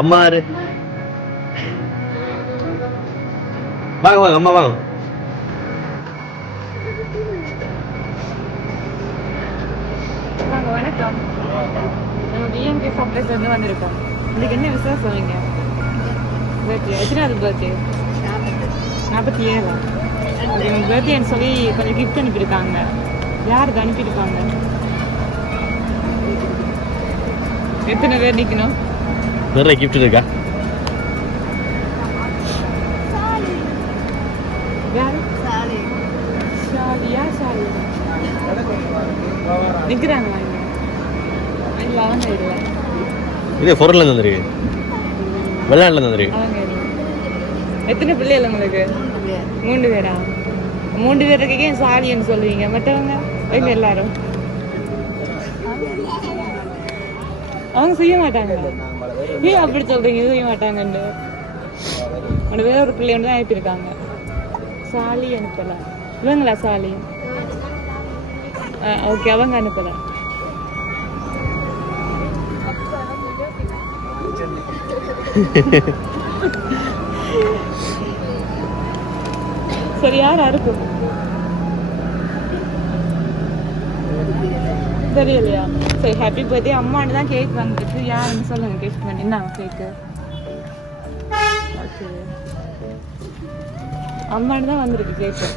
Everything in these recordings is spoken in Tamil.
அம்மா யாரு? வாங்க வாங்க அம்மா வாங்க. வணக்கம். டிஎம்கே சப்ளைஸ் வந்து வந்திருக்கோம். இதுக்கு என்ன விசேஷம் வைங்க? பர்த்டே எத்தனாவது பர்த்டே? 47. ஓகே, உங்கள் பர்த்டேன்னு சொல்லி கொஞ்சம் கிஃப்ட் அனுப்பியிருக்காங்க. யாருக்கு அனுப்பியிருக்காங்க? எத்தனை பேர் நிற்கணும்? நிறைய கிஃப்ட் இருக்கா? யாரு? ஷாலியா ஷாலி நிற்கிறாங்களா இங்கே? இல்லை, அவங்க இல்லை. இது ஃபோரில் வந்துருக்கு, வெளிநாட்டில் வந்துருக்கு. அவங்க இல்லை. எத்தனை பிள்ளைகள் உங்களுக்கு? 3 பேரா? 3 பேருக்கு ஏன் சாலின்னு சொல்லுவீங்க? மற்றவங்க எங்க எல்லாரும் அவங்க செய்ய மாட்டாங்களா? ஏன் அப்படி சொல்றீங்க? செய்ய மாட்டாங்கன்னு. உனக்கு வேற ஒரு பிள்ளை ஒன்று தான் அனுப்பியிருக்காங்க. சாலி அனுப்பல. இவங்களா சாலி? ஓகே, அவங்க அனுப்பல. சரி, யாரா இருக்கும்? தெரியலையா? சரி, ஹாப்பி பர்த்டே. அம்மான்னு தான் கேக் வந்துருக்கு. யாருன்னு சொல்லுங்க. கேக் பண்ணி என்ன கேக்கு? ஓகே, அம்மான்னு தான் வந்திருக்கு கேக்கு.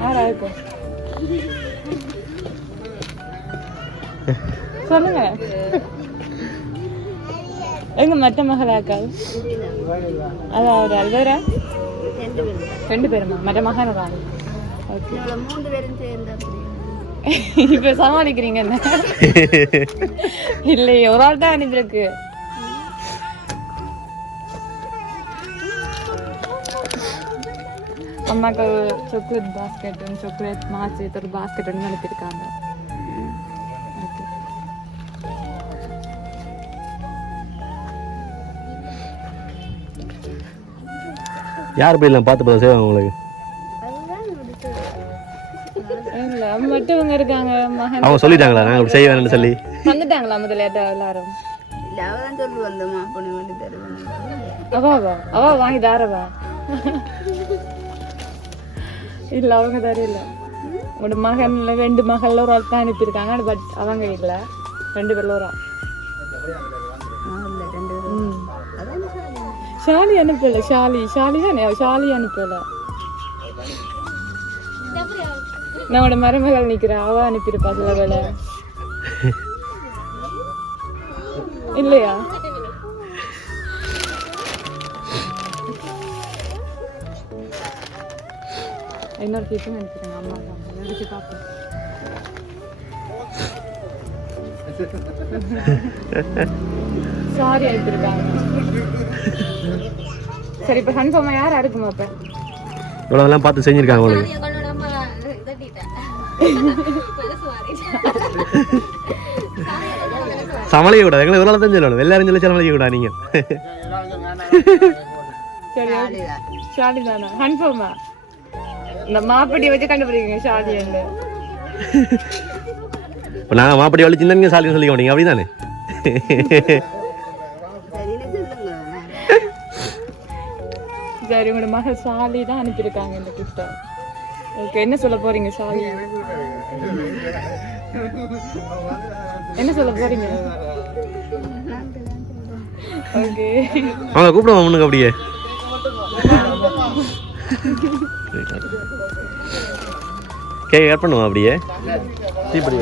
யாரா இருக்கும்? சொல்லுங்க. எங்க மற்ற மகளாக்கால்? அதான் ஒரு அல்வரா? 2 பேருமா? மற்ற மகனா? ஓகே, 3 பேரும் சேர்ந்து இப்ப சமாளிக்கிறீங்க என்ன? இல்லையே, ஒரு ஆள் தான் அனுப்பியிருக்கு. அம்மாக்கு சாக்லேட் பாஸ்கெட், சாக்லேட் மாசி ஒரு பாஸ்கெட் ஒன்று அனுப்பியிருக்காங்க. ஓகே, யார் போய் பார்த்து செய்வாங்க உங்களுக்கு? இல்ல, மற்றவங்க இருக்காங்க. மகன் அவங்க சொல்லிட்டாங்களா நான் இப்படி செய்வேன்னு சொல்லி? வந்துட்டாங்களா முதல்ல எல்லாரும்? அவா வாங்கி தாரவா? இல்ல, அவங்க தரையில. உங்களோட மகன்ல 2 மகள்ல ஒரு ஆள் தான் அனுப்பியிருக்காங்க. பட் அவங்க இல்ல, 2 பேர்ல ஒரு ஆள். ஷாலி அனுப்பல. ஷாலி தானே? ஷாலி அனுப்பல. நம்மளோட மருமகள் நிக்கிறா, அவ அனுப்பியிருப்பா சில வேலை. இல்லையா? இன்னொரு கேட்டும் அனுப்பிடுங்க. அம்மா தான் எடுத்து பார்ப்போம். சாரி அனுப்பியிருக்காங்க. சரி, இப்போ கன்ஃபார்மாக யார் இருக்குமா? இப்போ இவ்வளோலாம் பார்த்து செஞ்சுருக்காங்க உங்களுக்கு. சமாளிக்க கூடாது, எங்களை இவ்வளோ தான் சொல்லணும். எல்லாரும் சொல்லி சமாளிக்க கூடாது நீங்கள். சரி, ஷாலி தானா? கன்ஃபார்மா? இந்த மாப்பட்டி வச்சு கண்டுபிடிங்க ஷாலி என்ன. இப்போ நாங்கள் மாப்பட்டி வலிச்சுருந்தா நீங்கள் சாலின்னு சொல்லிக்க மாட்டீங்க, அப்படி தானே? சரி, உங்களோட மகள் ஷாலி தான் அனுப்பியிருக்காங்க இந்த கிஃப்ட்டை. ஓகே, என்ன சொல்ல போறீங்க ஷாலி? என்ன சொல்ல போறீங்க? ஓகே, அவங்க கூப்பிடுவோம் முன்னுக்கு அப்படியே. கேக் கட் பண்ணுவோம் அப்படியே. தீப்படி